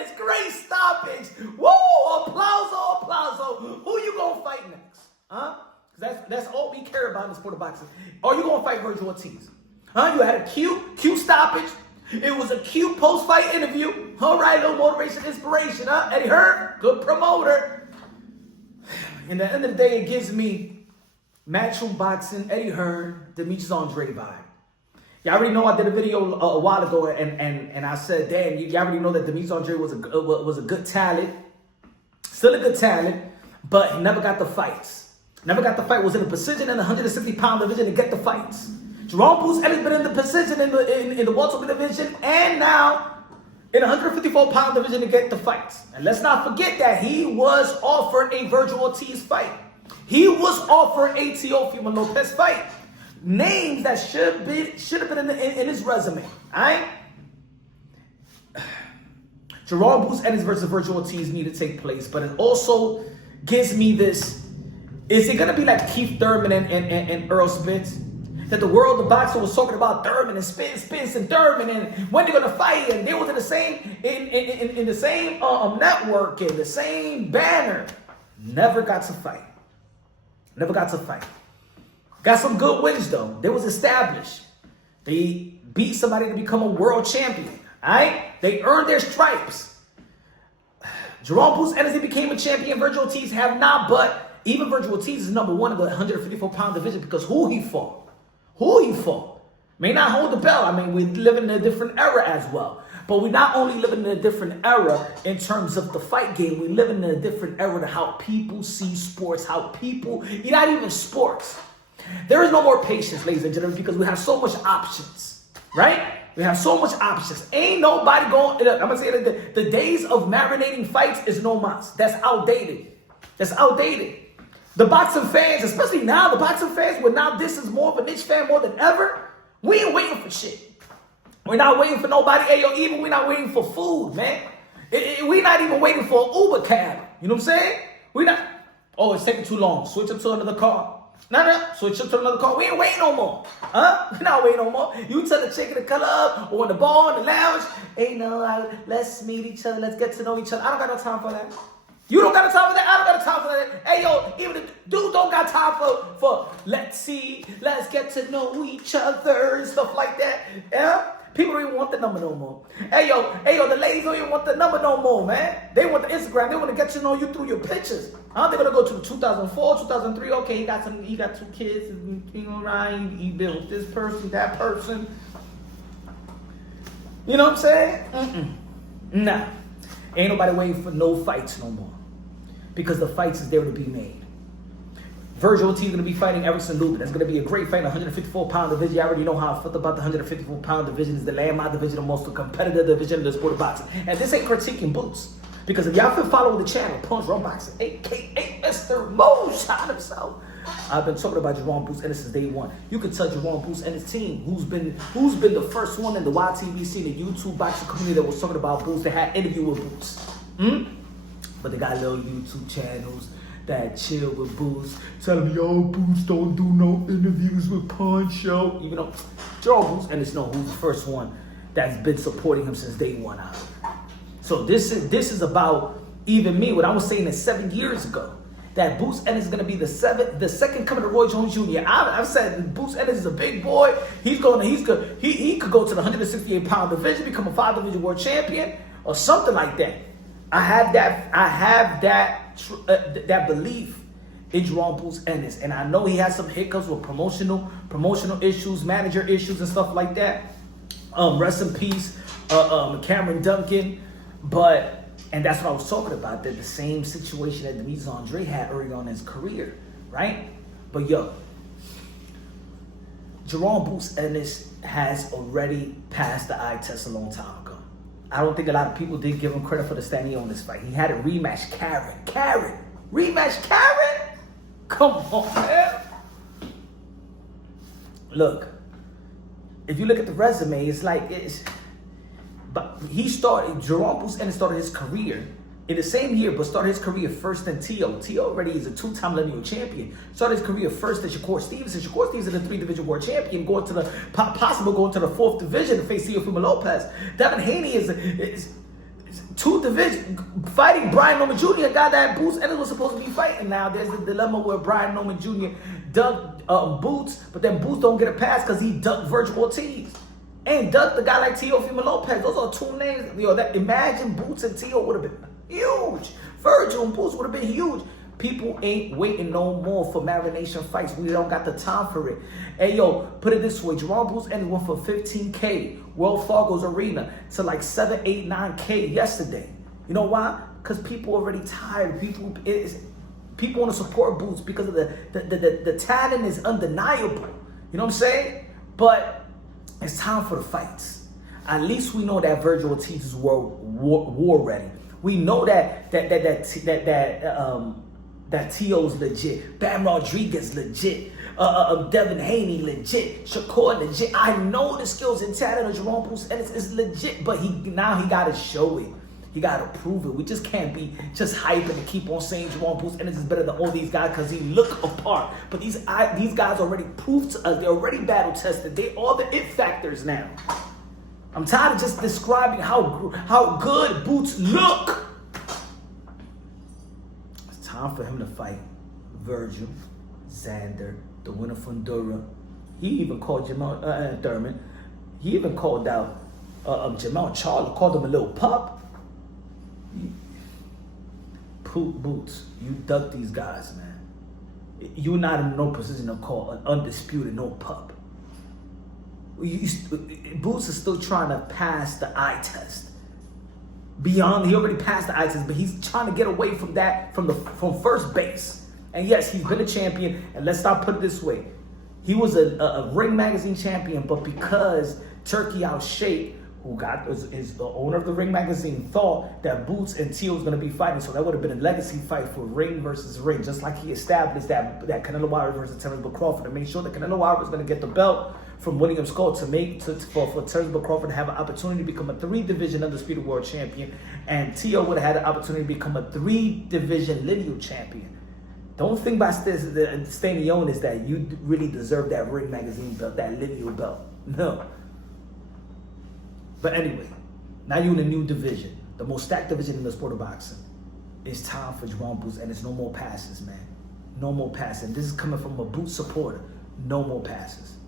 Ennis, great stoppage. Woo! Applauso. Who you gonna fight next? Huh? That's all we care about in the sport of boxing. Are you gonna fight Vergil Ortiz? Huh? You had a cute stoppage. It was a cute post-fight interview. All right, little motivation, inspiration, huh? Eddie Hearn, good promoter. And at the end of the day, it gives me matchroom boxing, Eddie Hearn, Demetrius Andre vibe. Y'all already know I did a video a while ago, and I said, damn, y'all already know that Demetrius Andre was a good talent, still a good talent, but he never got the fights. Never got the fight. Was in a position in the 160-pound division to get the fights. Jaron Boots Ennis been in the position in the welterweight division, and now in the 154-pound division to get the fights. And let's not forget that he was offered a Vergil Ortiz fight. He was offered a Teofimo Lopez fight. Names that should have been in his resume. All right? Jaron Boots Ennis versus Vergil Ortiz need to take place, but it also gives me this: is it gonna be like Keith Thurman and Earl Spence? That the world of boxing was talking about Thurman and Spence and Thurman and when they're gonna fight, and they was in the same in the same network and the same banner. Never got to fight. Never got to fight. Got some good wins though. They was established. They beat somebody to become a world champion. Alright? They earned their stripes. Jaron Boots Ennis became a champion. Vergil Ortiz have not, but even Vergil Ortiz is number one in the 154-pound division because who he fought. May not hold the belt. I mean, we live in a different era as well. But we not only live in a different era in terms of the fight game, we live in a different era to how people see sports, how people, not even sports. There is no more patience, ladies and gentlemen, because we have so much options, right? We have so much options. Ain't nobody going, I'm going to say that the days of marinating fights is no mas. That's outdated. The boxing fans, especially now, the boxing fans, this is more of a niche fan more than ever. We ain't waiting for shit. We're not waiting for nobody. Hey, yo, even we're not waiting for food, man. We're not even waiting for an Uber cab. You know what I'm saying? We're not. Oh, it's taking too long. Switch up to another car. No. Switch up to another car. We ain't waiting no more. Huh? We're not waiting no more. You tell the chick in the club or in the bar, in the lounge, hey, no, let's meet each other. Let's get to know each other. I don't got no time for that. You don't got time for that. I don't got time for that. Hey, yo, even the dude don't got time for let's get to know each other and stuff like that. Yeah? People don't even want the number no more. Hey, yo, the ladies don't even want the number no more, man. They want the Instagram. They want to get to know you through your pictures. Huh? They're going to go to 2004, 2003. Okay, he got 2 kids. You know, right? He built this person, that person. You know what I'm saying? Nah. Ain't nobody waiting for no fights no more. Because the fights is there to be made. Vergil Ortiz is going to be fighting Everson Lubin. That's going to be a great fight in the 154-pound division. You already know how I felt about the 154-pound division. It's the landmine division, the most competitive division in the sport of boxing. And this ain't critiquing Boots. Because if y'all been following the channel, Punch Run Boxing, a.k.a. Mr. Moonshot himself, I've been talking about Jaron Boots Ennis since day one. You can tell Jaron Boots and his team, who's been the first one in the YTV scene, the YouTube boxing community that was talking about Boots, that had interview with Boots. But they got little YouTube channels that chill with Boots, telling me, yo, Boots don't do no interviews with Punch, yo. Even though Jaron Boots Ennis know who's the first one that's been supporting him since day one out. So this is about even me, what I was saying 7 years ago, that Boots Ennis is gonna be the second coming of Roy Jones Jr. I've said Boots Ennis is a big boy. He could go to the 168-pound division, become a 5-division world champion, or something like that. I have that belief in Jaron Boots Ennis, and I know he has some hiccups with promotional issues, manager issues, and stuff like that. Rest in peace, Cameron Duncan. And that's what I was talking about. That the same situation that Demetrius Andre had early on in his career, right? But yo, Jaron Boots Ennis has already passed the eye test a long time ago. I don't think a lot of people did give him credit for the standing on this fight. He had a rematch, Karen. Rematch, Karen? Come on, man. Look, if you look at the resume, but Jaron Boots Ennis started his career in the same year, but started his career first than T.O. T.O. already is a 2-time lineal champion. Started his career first than Shakur Stevenson. Shakur Stevenson is a 3-division world champion, going to the 4th division to face Teofimo Lopez. Devin Haney is two divisions, fighting Brian Norman Jr., a guy that Boots Ennis was supposed to be fighting. Now there's a dilemma where Brian Norman Jr. ducked Boots, but then Boots don't get a pass because he ducked Vergil Ortiz. And ducked the guy like Teofimo Lopez. Those are two names. Imagine Boots and Teo would have been huge. Vergil and Boots would have been huge. People ain't waiting no more for marination fights. We don't got the time for it. Hey, yo, put it this way. Jaron Boots Ennis went from $15K, Wells Fargo's Arena, to like 7, 8, 9K yesterday. You know why? Because people already tired. People want to support Boots because of the talent is undeniable. You know what I'm saying? But it's time for the fights. At least we know that Vergil Ortiz is war ready. We know that T.O.'s legit, Bam Rodriguez legit, Devin Haney legit, Shakur legit. I know the skills and talent of Jaron Boots Ennis is legit, but now he got to show it. He got to prove it. We just can't be just hyping and keep on saying Jaron Boots Ennis is better than all these guys because he look apart. But these guys already proved to us. They're already battle tested. They are the it factors now. I'm tired of just describing how good Boots look. Time for him to fight Vergil, Xander, the winner from Dura. He even called Thurman. He even called out Jamal Charlo, called him a little pup. Boots, you duck these guys, man. You're not in no position to call an undisputed no pup. Boots is still trying to pass the eye test. He already passed the eye test, but he's trying to get away from that, from first base. And yes, he's been a champion, and let's not put it this way. He was a Ring Magazine champion, but because Turkey Out Shake, who is the owner of the Ring Magazine, thought that Boots and Teo was going to be fighting, so that would have been a legacy fight for Ring versus Ring, just like he established that Canelo Álvarez versus Terence Crawford to make sure that Canelo Álvarez was going to get the belt from William Skull for Terence Crawford to have an opportunity to become a 3-division undisputed world champion, and Teo would have had an opportunity to become a 3-division lineal champion. Don't think by staying the onus that you really deserve that Ring Magazine belt, that lineal belt. No. But anyway, now you're in a new division, the most stacked division in the sport of boxing. It's time for Jaron Boots, and it's no more passes, man. No more passing. This is coming from a Boots supporter. No more passes.